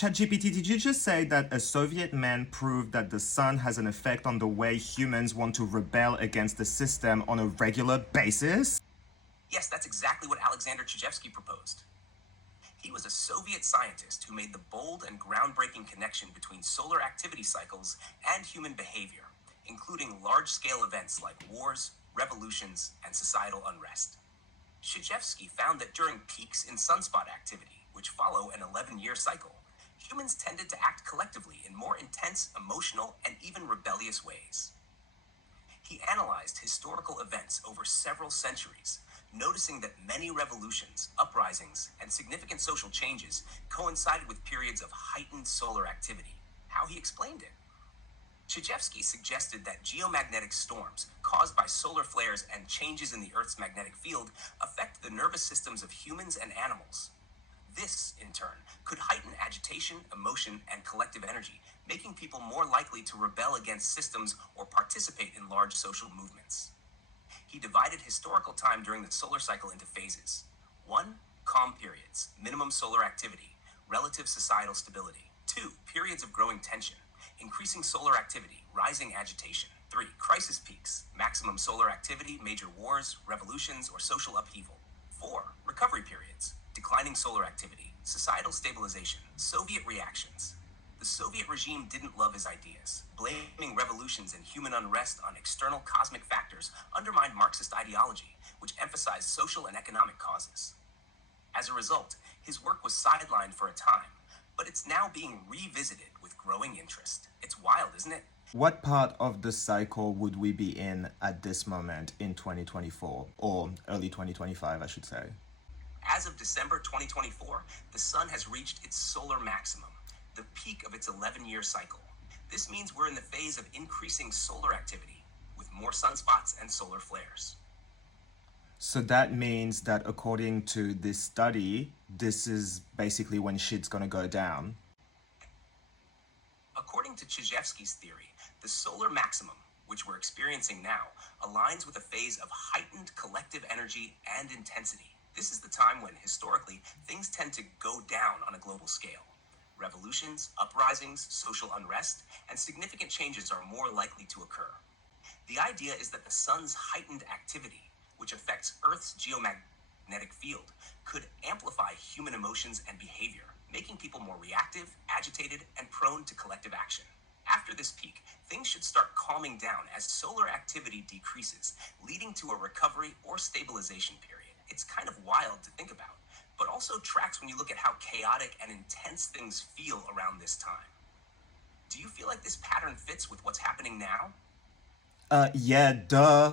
ChatGPT, did you just say that a Soviet man proved that the sun has an effect on the way humans want to rebel against the system on a regular basis? Yes, that's exactly what Alexander Chejevsky proposed. He was a Soviet scientist who made the bold and groundbreaking connection between solar activity cycles and human behavior, including large-scale events like wars, revolutions, and societal unrest. Chejevsky found that during peaks in sunspot activity, which follow an 11-year cycle, humans tended to act collectively in more intense, emotional, and even rebellious ways. He analyzed historical events over several centuries, noticing that many revolutions, uprisings, and significant social changes coincided with periods of heightened solar activity. How he explained it? Chejevsky suggested that geomagnetic storms caused by solar flares and changes in the Earth's magnetic field affect the nervous systems of humans and animals. This, in turn, could heighten agitation, emotion, and collective energy, making people more likely to rebel against systems or participate in large social movements. He divided historical time during the solar cycle into phases. 1. Calm periods, minimum solar activity, relative societal stability. 2. Periods of growing tension, increasing solar activity, rising agitation. 3. Crisis peaks, maximum solar activity, major wars, revolutions, or social upheaval. 4. Recovery periods, declining solar activity, societal stabilization, Soviet reactions. The Soviet regime didn't love his ideas. Blaming revolutions and human unrest on external cosmic factors undermined Marxist ideology, which emphasized social and economic causes. As a result, his work was sidelined for a time, but it's now being revisited with growing interest. It's wild, isn't it? What part of the cycle would we be in at this moment in 2024, or early 2025, I should say? As of December 2024, the sun has reached its solar maximum, the peak of its 11-year cycle. This means we're in the phase of increasing solar activity, with more sunspots and solar flares. So that means that according to this study, this is basically when shit's gonna go down. According to Chejevsky's theory, the solar maximum, which we're experiencing now, aligns with a phase of heightened collective energy and intensity. This is the time when, historically, things tend to go down on a global scale. Revolutions, uprisings, social unrest, and significant changes are more likely to occur. The idea is that the sun's heightened activity, which affects Earth's geomagnetic field, could amplify human emotions and behavior, making people more reactive, agitated, and prone to collective action. After this peak, things should start calming down as solar activity decreases, leading to a recovery or stabilization period. It's kind of wild to think about, but also tracks when you look at how chaotic and intense things feel around this time. Do you feel like this pattern fits with what's happening now? Yeah, duh.